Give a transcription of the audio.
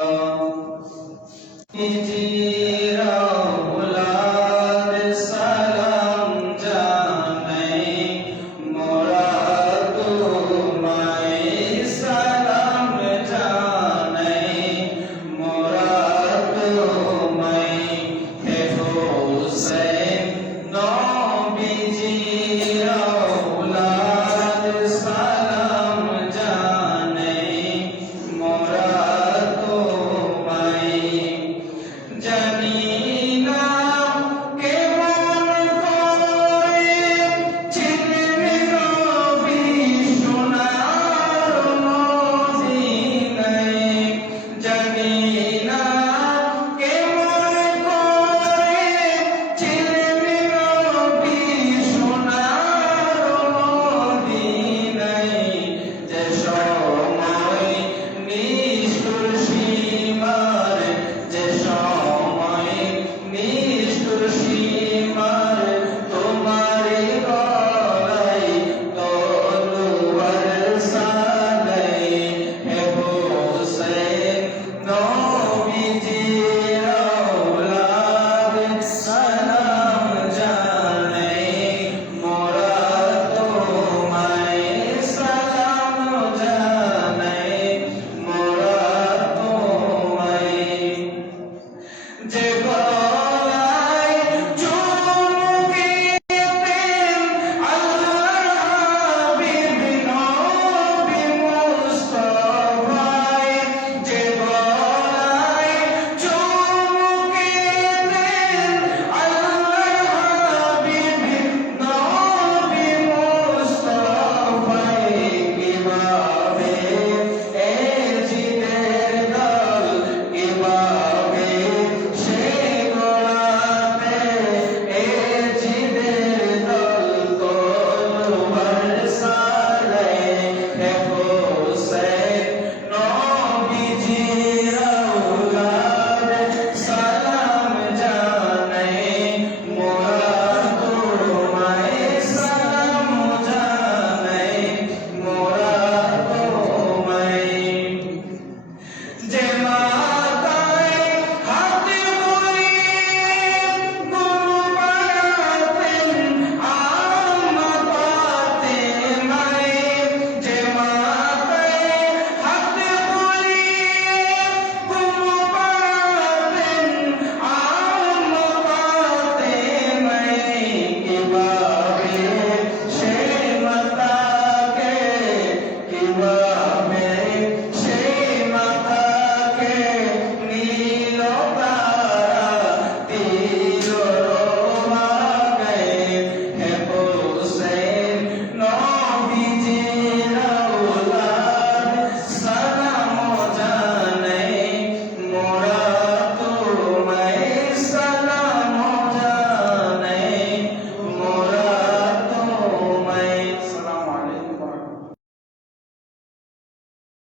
어, 이지